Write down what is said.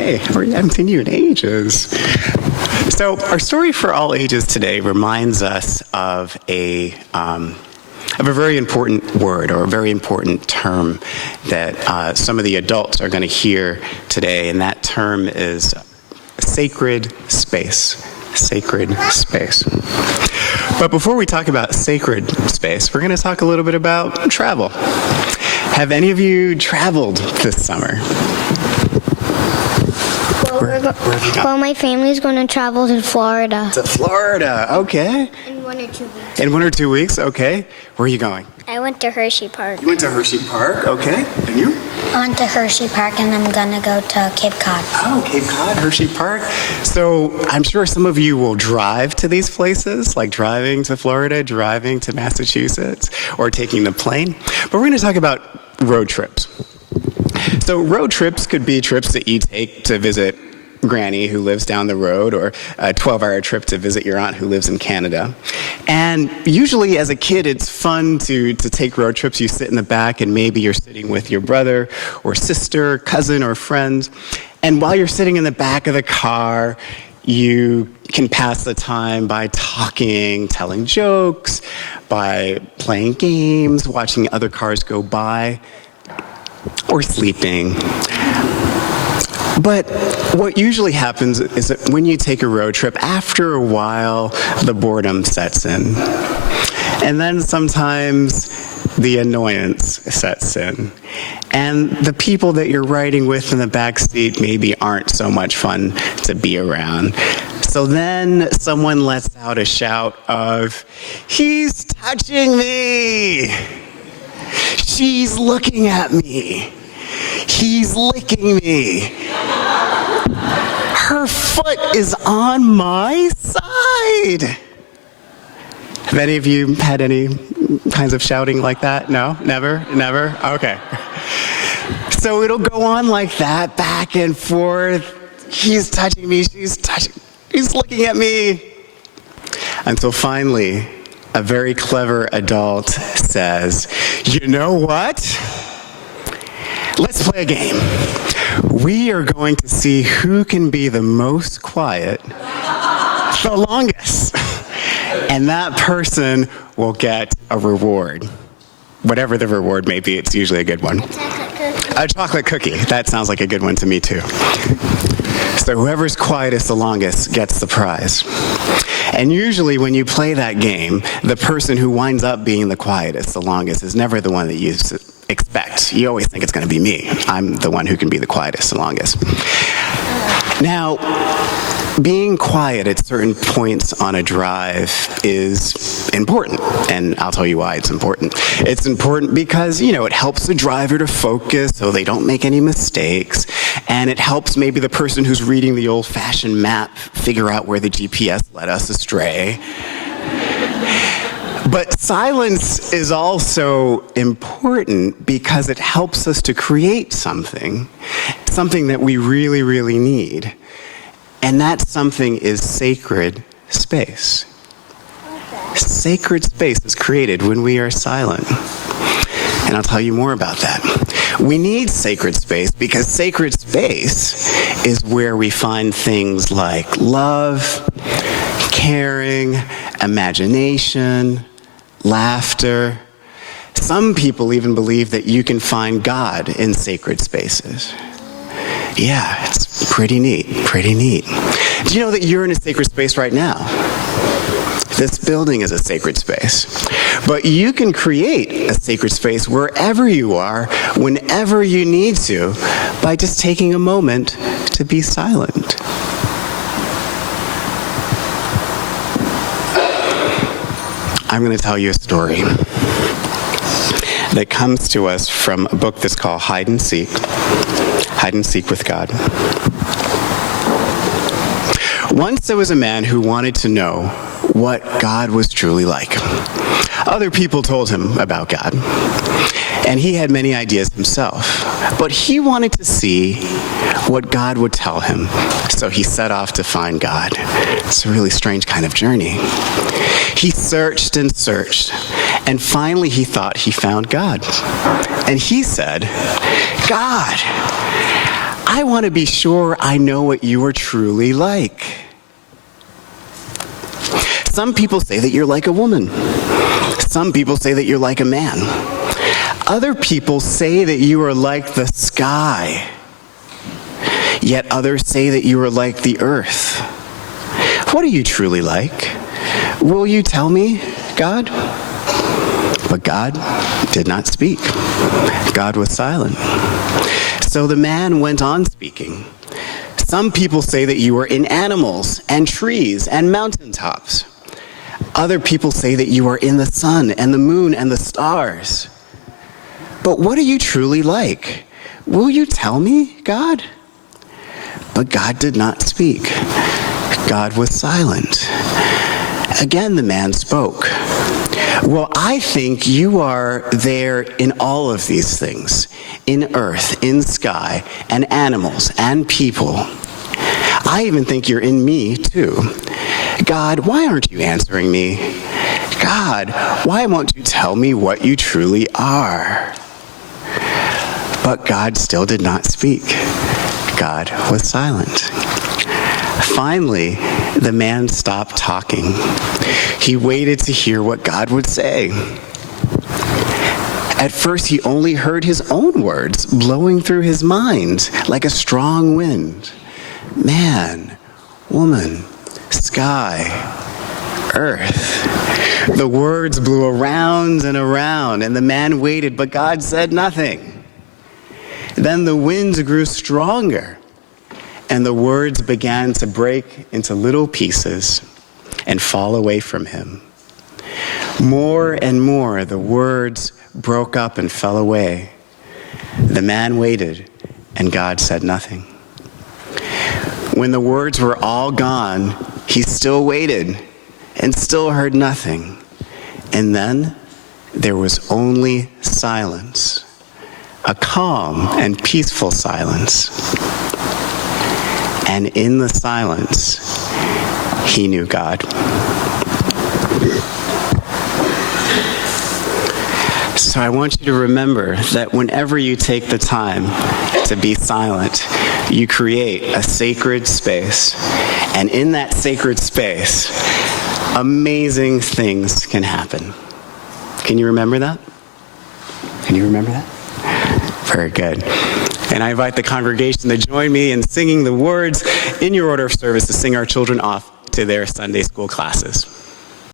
Hey, how are you? I haven't seen you in ages. So our story for all ages today reminds us of a very important word or a very important term that some of the adults are going to hear today, and that term is sacred space. Sacred space. But before we talk about sacred space, we're going to talk a little bit about travel. Have any of you traveled this summer? Where have you gone? Well, my family's going to travel to Florida. To Florida, okay. In 1 or 2 weeks. In 1 or 2 weeks, okay. Where are you going? I went to Hershey Park. You went to Hershey Park, okay. And you? I went to Hershey Park, and I'm going to go to Cape Cod. Oh, Cape Cod, Hershey Park. So I'm sure some of you will drive to these places, like driving to Florida, driving to Massachusetts, or taking the plane. But we're going to talk about road trips. So road trips could be trips that you take to visit Granny, who lives down the road, or a 12-hour trip to visit your aunt who lives in Canada. And usually as a kid, it's fun to take road trips. You sit in the back, and maybe you're sitting with your brother or sister, cousin, or friend. And while you're sitting in the back of the car, you can pass the time by talking, telling jokes, by playing games, watching other cars go by, or sleeping. But what usually happens is that when you take a road trip, after a while, the boredom sets in. And then sometimes the annoyance sets in. And the people that you're riding with in the back seat maybe aren't so much fun to be around. So then someone lets out a shout of, "He's touching me! She's looking at me! He's licking me! Her foot is on my side!" Have any of you had any kinds of shouting like that? No? Never? Never? Okay. So it'll go on like that, back and forth. He's touching me, he's looking at me. Until finally, a very clever adult says, "You know what? Let's play a game. We are going to see who can be the most quiet the longest. And that person will get a reward. Whatever the reward may be, it's usually a good one. A chocolate cookie. That sounds like a good one to me, too. So whoever's quietest the longest gets the prize. And usually when you play that game, the person who winds up being the quietest the longest is never the one that you expect. You always think it's going to be me. I'm the one who can be the quietest the longest. Now, being quiet at certain points on a drive is important, and I'll tell you why it's important. It's important because, it helps the driver to focus so they don't make any mistakes, and it helps maybe the person who's reading the old-fashioned map figure out where the GPS led us astray. But silence is also important because it helps us to create something that we really, really need. And that something is sacred space. Sacred space is created when we are silent. And I'll tell you more about that. We need sacred space because sacred space is where we find things like love, caring, imagination, laughter. Some people even believe that you can find God in sacred spaces. Yeah, it's pretty neat, pretty neat. Do you know that you're in a sacred space right now? This building is a sacred space. But you can create a sacred space wherever you are, whenever you need to, by just taking a moment to be silent. I'm going to tell you a story that comes to us from a book that's called Hideandseek. Hideandseek with God. Once there was a man who wanted to know what God was truly like. Other people told him about God, and he had many ideas himself. But he wanted to see what God would tell him, so he set off to find God. It's a really strange kind of journey. He searched and searched, and finally he thought he found God. And he said, "God, I want to be sure I know what you are truly like. Some people say that you're like a woman. Some people say that you're like a man. Other people say that you are like the sky. Yet others say that you are like the earth. What are you truly like? Will you tell me, God? But God did not speak. God was silent. So the man went on speaking. Some people say that you are in animals and trees and mountaintops. Other people say that you are in the sun and the moon and the stars. But what are you truly like? Will you tell me, God? But God did not speak. God was silent. Again, the man spoke. Well, I think you are there in all of these things, in earth, in sky, and animals, and people. I even think you're in me, too. God, why aren't you answering me? God, why won't you tell me what you truly are? But God still did not speak. God was silent. Finally, the man stopped talking. He waited to hear what God would say. At first, he only heard his own words blowing through his mind like a strong wind. Man, woman, sky, earth. The words blew around and around, and the man waited, but God said nothing. Then the winds grew stronger, and the words began to break into little pieces and fall away from him. More and more, the words broke up and fell away. The man waited, and God said nothing. When the words were all gone, he still waited and still heard nothing. And then there was only silence, a calm and peaceful silence. And in the silence, he knew God. So I want you to remember that whenever you take the time to be silent, you create a sacred space. And in that sacred space, amazing things can happen. Can you remember that? Can you remember that? Very good. And I invite the congregation to join me in singing the words in your order of service to sing our children off to their Sunday school classes.